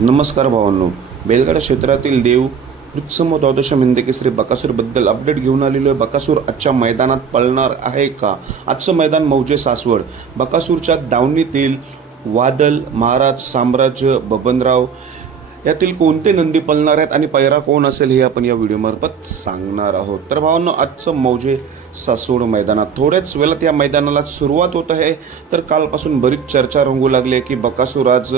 नमस्कार भावांनो, बैलगाडा क्षेत्रातील देव वृत्सम द्वादश हिंदकेसरी बकासूरबद्दल अपडेट घेऊन आलेलो आहे. बकासूर आजच्या मैदानात पळणार आहे का? आजचं मैदान मौजे सासवड. बकासूरच्या दावणीतील वादल, महाराज, साम्राज्य, बबनराव यातील कोणते नंदी पळणार आहेत आणि पैरा कोण असेल हे आपण या व्हिडिओमार्फत सांगणार आहोत. तर भावांनो, आजचं मौजे सासवड मैदानात थोड्याच वेळात या मैदानाला सुरुवात होत आहे. तर कालपासून बरीच चर्चा रंगू लागली आहे की बकासूर आज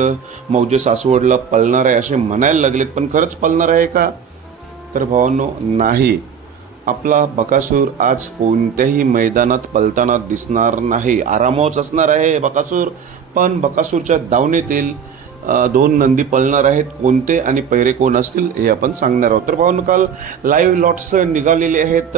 मौजे सासवडला पळणार आहे असे म्हणायला लागलेत, पण खरंच पळणार आहे का? तर भावांनो, नाही. आपला बकासूर आज कोणत्याही मैदानात पळताना दिसणार नाही. आरामावच असणार आहे बकासूर, पण बकासूरच्या दावणीतील दोन नंदी पळणार आहेत. कोणते आणि पैरे कोण असतील हे आपण सांगणार आहोत. तर भावांनो, काल लाईव्ह लॉट्स निघालेले आहेत.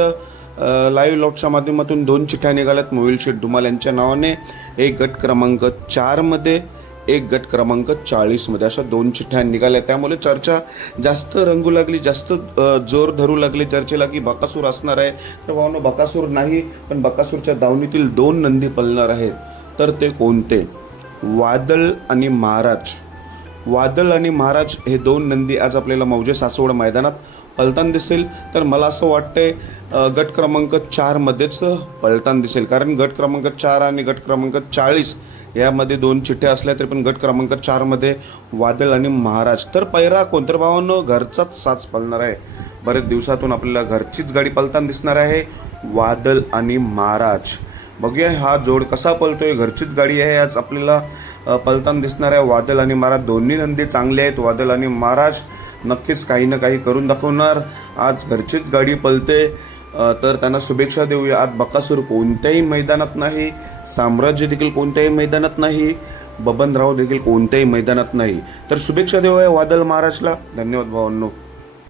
लाईव्ह लॉटच्या माध्यमातून 2 चिठ्ठ्या निघाल्यात मोहिल शेठ धुमाल यांच्या नावाने. एक गट क्रमांक 4 मध्ये, एक गट क्रमांक 40 मध्ये, अशा 2 चिठ्ठ्या निघाल्या. त्यामुळे चर्चा जास्त रंगू लागली, जास्त जोर धरू लागली चर्चेला की बकासूर असणार आहे. तर भावांनो, बकासूर नाही, पण बकासूरच्या दावणीतील 2 नंदी पळणार आहेत. तर ते कोणते? वादळ आणि महाराज. वादळ आणि महाराज हे 2 नंदी आज आपल्याला मौजे सासवड मैदानात पळताना दिसेल. तर मला असं वाटतंय गट क्रमांक 4 मध्येच पळताना दिसेल, कारण गट क्रमांक 4 आणि गट क्रमांक 40 यामध्ये 2 चिठ्ठ्या असल्या तरी पण गट क्रमांक 4 मध्ये वादळ आणि महाराज. तर पैरा कोण? तर भावांनो, घरचाच साच पळणार आहे. बरेच दिवसातून आपल्याला घरचीच गाडी पळताना दिसणार आहे, वादळ आणि महाराज. बघूया हा जोड कसा पळतोय. घरचीच गाडी आहे आज आपल्याला पळताना दिसणार आहे. वादळ आणि महाराज दोन्ही नंदी चांगले आहेत. वादळ आणि महाराज नक्कीच काही ना काही करून दाखवणार. आज घरचीच गाडी पळते, तर त्यांना शुभेच्छा देऊया. आज बकासूर कोणत्याही मैदानात नाही, साम्राज्य देखील कोणत्याही मैदानात नाही, बबनराव देखील कोणत्याही मैदानात नाही. तर शुभेच्छा देऊया वादळ महाराजला. धन्यवाद भावांनो.